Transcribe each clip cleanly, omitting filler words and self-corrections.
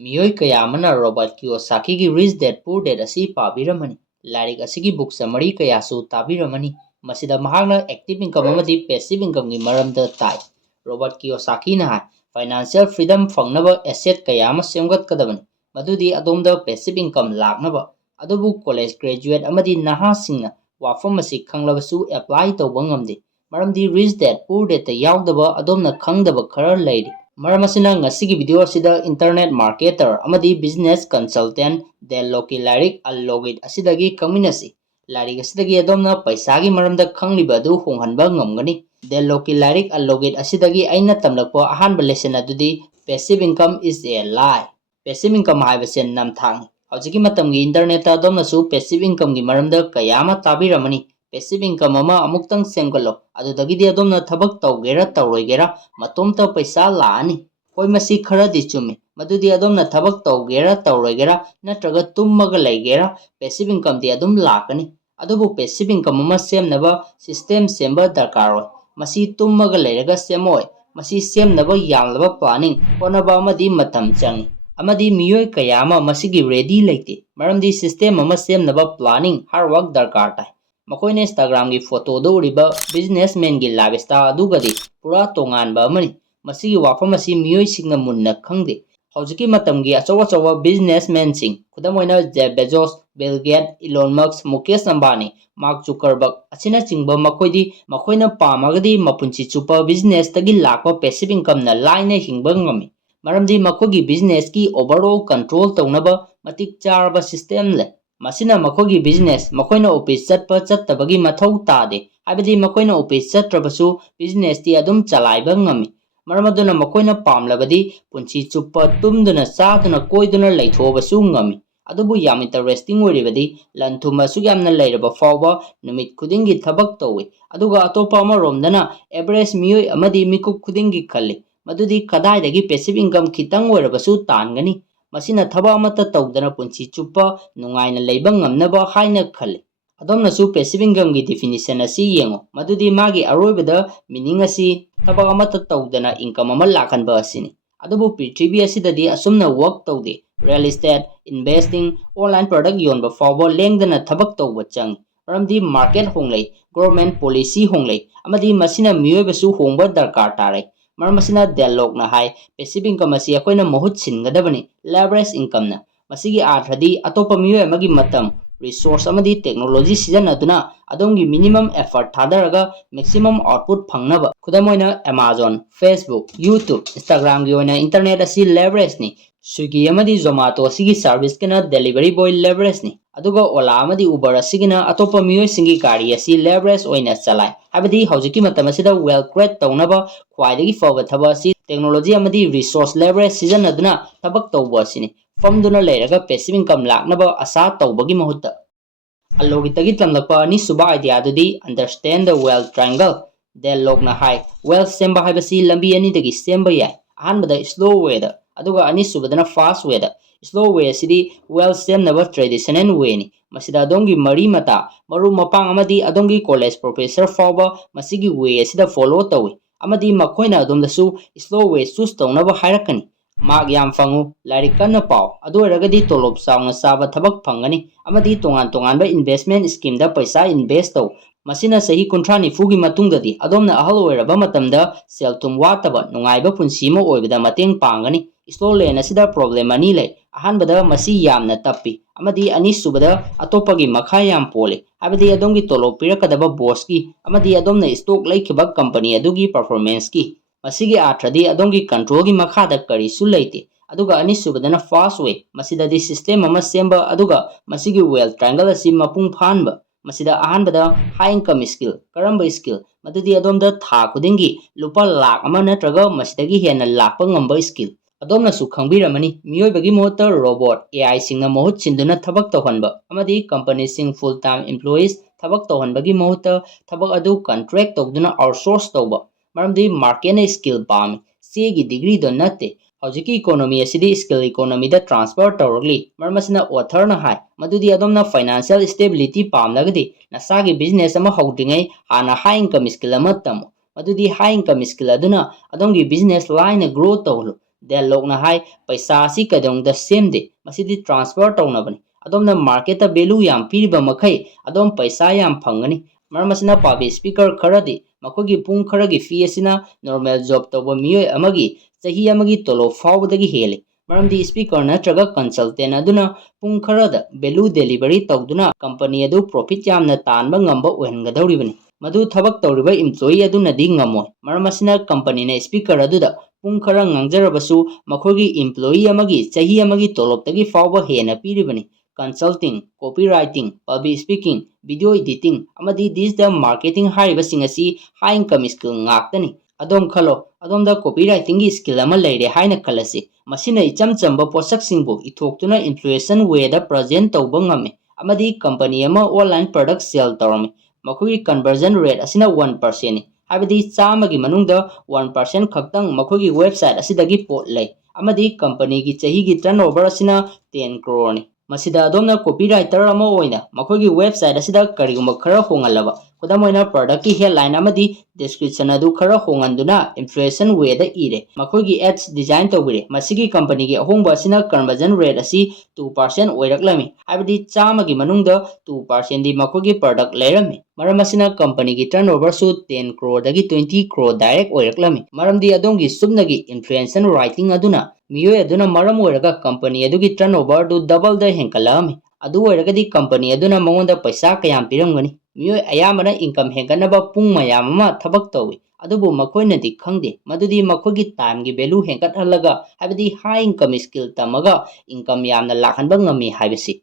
Miyoi kayamana Robert Kiyosaki Rich Dad Poor Dad asi pabiramani. Lairik asigi book summary kayasu tabiramani. Masida mahakna active income amadi passive income gi maramda tai. Robert Kiyosaki na hai financial freedom fangnaba asset kayama semgat kadabani. Madudi adomda passive income laknaba. Adubu college graduate amadi naha singna wafam asi khanglabasu apply tawba ngamdi. Maramdi Rich Dad Poor Dad ta yaudaba adomna khangdaba khara lairi. Maram asina ngasigi video asida internet marketer amadi business consultant Paigani Lairik allogit asidagi kaminasi. Lairik asidagi adomna paisagi maramda khangliba adu honghanba ngamgani. Paigani Lairik allogit asidagi aina tamlakpo ahanba lesson adudi passive income is a lie. Passive income haibase namthang. Hojiki matamgi internet ta adomna su passive income gi maramda kayama tabiramani. Passive income ama amuktang semgalo adudagidi adomna thabak tawgera tawroigera matomta paisa laani. Hoi masi kharadi chumi madudi adomna thabak tawgera tawroigera natraga tummaga laigera passive income di adum lakani. Adubu passive income ama semnaba system semba darkaroi. Masi tummaga lairaga semoi. Masi semnaba yamlaba planning honaba amadi matam changi. Amadi miyoi kayama masigi ready laite. Maramdi system ama semnaba planning hard work darkar tai. Makoine Instagram gi photo do uriba businessman gi lifestyle adugadi pura tonganba amani. Masigi wafam asi miyoi singna munna khangde. Hojiki matamgi achawa businessman sing khudam oina Jeff Bezos, Bill Gates, Elon Musk, Mukesh Ambani, Mark Zuckerberg asina chingba makoina pamagadi mapunchi chupa business tagi lakwa passive income na laina hingba ngami. Maramdi makogi business ki overall control tawnaba matik charba system le. Masina makogi business makoina office chatpa chattabagi mathau tade. Habidi makoina office chatrabasu business ti adum chalaiba ngami. Maramaduna makoina pamlabadi punchi chupa tumduna saduna koiduna laithobasu ngami. Adubu yam interesting oribadi lanthuma suyamna lairaba fawba numit khudingi thabak tawi. Aduga atopa amaromdana average miyoi amadi mikuk khudingi khalli. Madudi kadaidagi passive income khitang orabasu tangani. Masina thaba amata tawdana punchi chupa nungaina leiba ngamnaba haina khalli. Adomnasu passive income gi definition asi yengo. Madudi magi aroibada meaning asi thaba amata tawdana income ama lakhanba asini. Adubu prithvi asidadi asumna work tawde. Real estate, investing, online product yonba fawba lengdana thabak tawba changi. Maramdi market honglei, government policy honglei, amadi masina miyoibasu hongba darkar tarai. Maramasina dialogue na hai passive income asi akoina mahut singadabani leverage income na. Masigi arthadi atopa miyoi amagi matam resource amadi technology sijanaduna adongi minimum effort thadaraga maximum output phangnaba. Khudamoina Amazon, Facebook, YouTube, Instagram gi oina internet asi leverage ni. Swiggy amadi Zomato asigi service kana delivery boy leverage ni. Aduga Ola amadi Uber asigina atopa miyoi singi gari asi leverage oina chalai. Habidi hojiki matam asida well create tawnaba khwaidagi fawba thaba asi technology amadi resource leverage sijanaduna thabak tawba asini. Famduna leiraga passive income laknaba asa tawbagi mahutta. Allogitagi tamlakpa ani suba idea adudi understand the wealth triangle. Dialogue na hai wealth semba haibasi lambi ani dagi semba yai. Ahanbada slow way da aduga ani subadana fast way da. Slow way asidi wealth semnaba traditional way ni. Masida adongi mari mata maru mapang amadi adongi college professor fawba masigi way asida follow tawi. Amadi makoina adomdasu slow way choose tawnaba hairakani. Mark yam fangu lairik kanna paw adu ragadi tolop sauna saba thabak phangani amadi tongan ba investment scheme da paisa invest taw masina sahi kunthani fugi matungdadi adomna ahal oiraba matamda seltum wataba nungaiba punsima oibada mateng pangani slow lane asida problem ani le ahanbada masi yamna tappi amadi ani subada atopagi makha yam pole abadi adongi tolop pirakadaba boss ki amadi adomna stock laikhiba company adugi performance ki masigi atradi adongi control gi makhada kari sulaite aduga ani subadana fast way masida di system ama semba aduga masigi wealth triangle asi mapung phanba masida ahanbada high income skill karamba skill madudi adomda tha kudingi lupa lakh ama natraga masidagi hena lakpa ngamba skill adomna su khangbiramani miyoibagi mohota robot AI singna mohut chinduna thabak tawhanba amadi company sing full time employees thabak tawhanbagi mohota thabak adu contract tawduna outsource tawba maramdi market na skill pam C gi degree do natte hojiki economy asidi skill economy da transfer tawrli marmasina author na hai madudi adomna financial stability pam lagadi nasagi business ama holdingai hana high income skill ama tam madudi high income skill aduna adongi business line grow tawlu Dialogue na hai paisa si kadongda semde masidi transfer tawnabani adomna market value yam piriba makai adom paisa yam phangani maramasina pabi speaker kharadi makogi pung kharagi fee asina normal job tawba miyoi amagi chahi amagi tolo fawdagi hele maramdi speaker natraga consultant aduna pung kharada value delivery tawduna company adu profit yamna tanba ngamba ohengadawribani madu thabak tawriba employee aduna di ngamoi maramasina company na speaker aduda pung khara ngangjarabasu makogi employee amagi chahi amagi toloptagi fawba hena piribani consulting copywriting public speaking video editing amadi digital marketing haribasing asi high income skill ngaktani adom khalo adomda copywriting gi skill ama leire haina khalasi masina icham chamba posak singbu ithoktuna influation way da present tawba ngame amadi company ama online product sell tawrami makogi conversion rate asina 1% ni habidi chamagi manungda 1% khaktang makogi website asidagi pot lay amadi company gi chahi gi turnover asina 10 crore ni masida adomna copywriter ama oina makogi website asida kariguma khara hongalaba kudamoina product ki headline amadi description adu khara honganduna inflation way da ire makogi ads design tawire masigi company gi ahongba asina conversion rate asi 2% oiraklami habidi chamagi manungda 2% di makogi product leirami maramasina company gi turnover su 10 crore dagi 20 crore direct oiraklami maramdi adongi subnagi influencer writing aduna miyoi aduna maram oiraga company adugi turnover du double da henkalami adu oiragadi company aduna mangonda paisa kayam piramgani miyoi ayamana income henganaba pung mayam ama thabak tawi adubu makoinadi khangde madudi makogi time gi value hengathalaga habidi high income skill tamaga income yamna lakhanba ngami habisi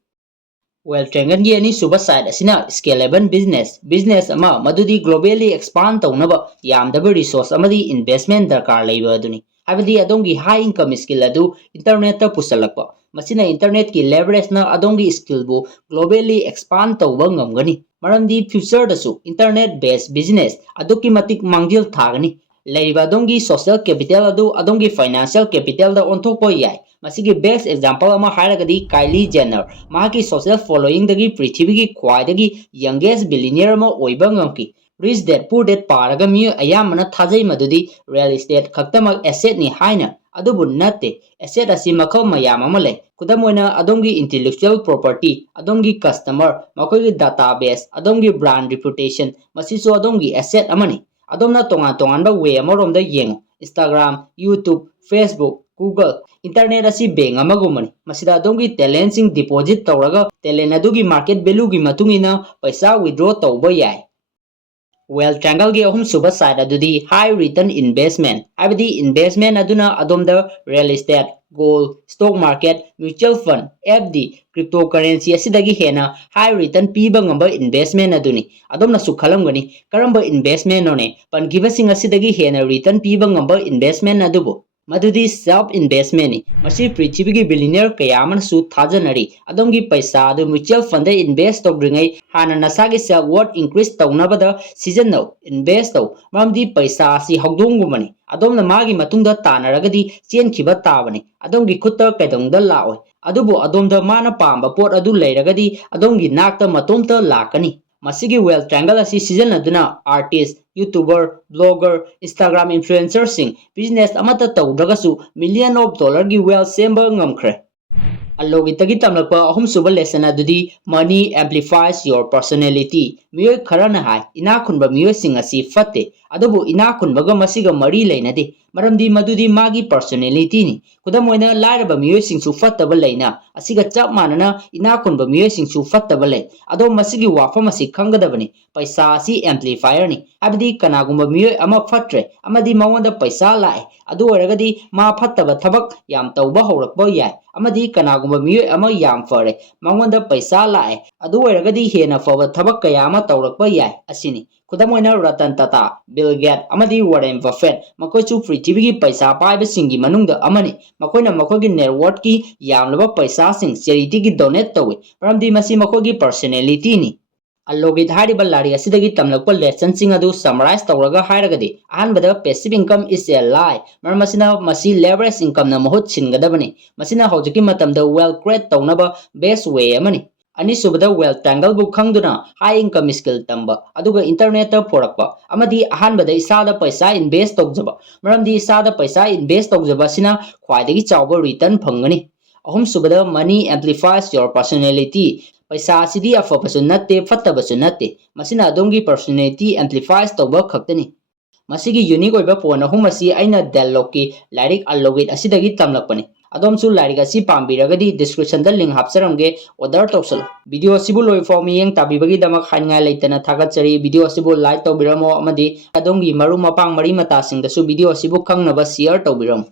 well trengan gi ani suba side asina scalable business ama madudi globally expand tawnaba yamdaba resource amadi investment darkar leiba aduni habidi adongi high income skill adu internet ta pusalakpa masina internet ki leverage na adongi skill bu globally expand tawba ngamgani maramdi future dasu internet based business aduki matik mangjil thagani leiba adongi social capital adu adongi financial capital da onthokpa yai masigi best example ama hairagadi Kylie Jenner mahaki social following dagi prithibigi khwaidagi youngest billionaire ama oiba ngamki rich dad poor dad paraga mi ayamana thajai madudi real estate khaktamak asset ni haina adubu natte asset asi makhal mayam ama le kudamoina adongi intellectual property adongi customer makogi database adongi brand reputation masiso adongi asset amani adomna tongan ba way amaromda yeng Instagram YouTube Facebook Google internet asi bank amagumani masida adongi talent sing deposit tawraga talent adugi market value gi matungina paisa withdraw tawba yai well triangle gi ahum suba side adudi high return investment abdi investment aduna adomda real estate gold stock market mutual fund FD cryptocurrency asidagi hena high return piba ngamba investment aduni adomna su khalamgani karamba investment none pangiba sing asidagi hena return piba ngamba investment adubu madudi self investment ni masi prithibigi billionaire kayaman su thajanari adongi paisa adu mutual fund da invest tawdringai hana nasagi self worth increase tawnabada season no invest taw mamdi paisa asi hawdongumani adomna magi matungda tanaragadi chenkhiba tabani adongi khutta kaidongda laoi adubu adomda mana pamba pot adu leiragadi adongi nakta matomta lakani masigi well triangle asi season aduna artist YouTuber, blogger, Instagram influencer sing business amata tawdragasu million of dollar gi well semba ngamkhre allogi tagi tamlakpa ahum suba lesson adudi money amplifies your personality miyoi kharana hai ina khunba miyoi sing asi fatte adubu ina khunbaga masiga mari leinade maramdi madudi magi personality ni kudamoina lairaba miyoi singsu fattaba leina asiga chap manana ina khunba miyoi singsu fattaba le ado masigi wafam asi khangadabani paisa asi amplifier ni abdi kanagumba miyoi ama fatre amadi mawnda paisa lai adu oragadi ma fattaba thabak yam tawba haurakba yai amadi kanagumba miyoi ama yam fare mawnda paisa lai adu oragadi hena faba thabak kaya ama tawrakba yai asini kudamoina Ratan Tata Bill Gates amadi Warren Buffett makoichu prithibigi paisa paiba singi manungda amani makoina makogi network ki yamlaba paisa sing charity gi donate tawi paramdi masi makogi personality ni allogi hariba lari asidagi tamlakpa lesson sing adu summarize tawraga hairagadi ahanbada passive income is a lie maramasina masi leverage income na mahut singadabani masina hojiki matamda well create tawnaba best way amani ꯑꯅꯤꯁꯨꯕꯗ well ꯇ꯭ꯔꯥꯏꯡꯒꯜꯕꯨ ꯈꯪꯗꯨꯅ ꯍꯥꯏ income skill ꯇꯝꯕ ꯑꯗꯨꯒ ꯏꯟꯇꯔꯅꯦꯠꯇ ꯄꯣꯔꯛꯄ ꯑꯃꯗꯤ ꯑꯍꯥꯟꯕꯗ ꯏꯁꯥꯗ ꯄꯩꯁꯥ invest ꯇꯧꯖꯕ ꯃꯔꯝꯗꯤ ꯏꯁꯥꯗ ꯄꯩꯁꯥ ꯏꯟꯚꯦꯁ ꯇꯧꯖꯕ ꯑꯁꯤꯅ ꯈ꯭ꯋꯥꯏꯗꯒꯤ ꯆꯥꯎꯕ ꯔꯤꯇꯔꯟ ꯐꯪꯒꯅꯤ ꯑꯍꯨꯝꯁꯨꯕꯗ ꯃꯅꯤ ꯑꯦꯝꯄ꯭ꯂꯤꯐꯥꯏꯁ ꯌꯣꯔ ꯄꯔꯁꯣꯅꯦꯂꯤꯇꯤ ꯄꯩꯁꯥ ꯑꯁꯤꯗꯤ ꯑꯐꯕꯁꯨ ꯅꯠꯇꯦ ꯐꯠꯇꯕꯁꯨ ꯅꯠꯇꯦ ꯃꯁꯤꯅ ꯑꯗꯣꯝꯒꯤ ꯄꯔꯁꯣꯅꯦꯂꯤꯇꯤ ꯑꯦꯝꯄ꯭ꯂꯤꯐꯥꯏꯁ ꯇꯧꯕ ꯈꯛꯇꯅꯤ ꯃꯁꯤꯒꯤ ꯌꯨꯅꯤꯛ ꯑꯣꯏꯕ ꯄꯣꯏꯟꯠ ꯑꯍꯨꯝ ꯑꯁꯤ ꯑꯩꯅ ꯗꯦꯜꯂꯣꯛꯀꯤ ꯂꯥꯏꯔꯤꯛ ꯑꯟꯂꯣꯒꯤꯠ ꯑꯁꯤꯗꯒꯤ ꯇꯝꯂꯛꯄꯅꯤ ꯑꯗꯣꯝꯁꯨ ꯂꯥꯏꯔꯤꯛ ꯑꯁꯤ ꯄꯥꯝꯕꯤꯔꯒꯗꯤ ꯗꯤꯁꯀ꯭ꯔꯤꯞꯁꯟꯗ ꯂꯤꯡꯛ ꯍꯥꯞꯆꯔꯝꯒꯦ ꯑꯣꯔꯗꯔ ꯇꯧꯁꯜꯂꯨ ꯚꯤꯗꯤꯑꯣ ꯑꯁꯤꯕꯨ ꯂꯣꯏꯐꯥꯎ ꯃꯤꯠꯌꯦꯡ ꯇꯥꯕꯤꯕꯒꯤꯗꯃꯛ ꯍꯥꯏꯅꯤꯡꯉꯥꯏ ꯂꯩꯇꯅ ꯊꯥꯒꯠꯆꯔꯤ ꯚꯤꯗꯤꯑꯣ ꯑꯁꯤꯕꯨ ꯂꯥꯏꯛ ꯇꯧꯕꯤꯔꯝꯃꯣ ꯑꯃꯗꯤ ꯑꯗꯣꯝꯒꯤ ꯃꯔꯨꯞ ꯃꯄꯥꯡ ꯃꯔꯤ ꯃꯇꯥꯁꯤꯡꯗꯁꯨ ꯚꯤꯗꯤꯑꯣ ꯑꯁꯤꯕꯨ ꯈꯪꯅꯕ ꯁꯤꯌꯔ ꯇꯧꯕꯤꯔꯝꯃꯨ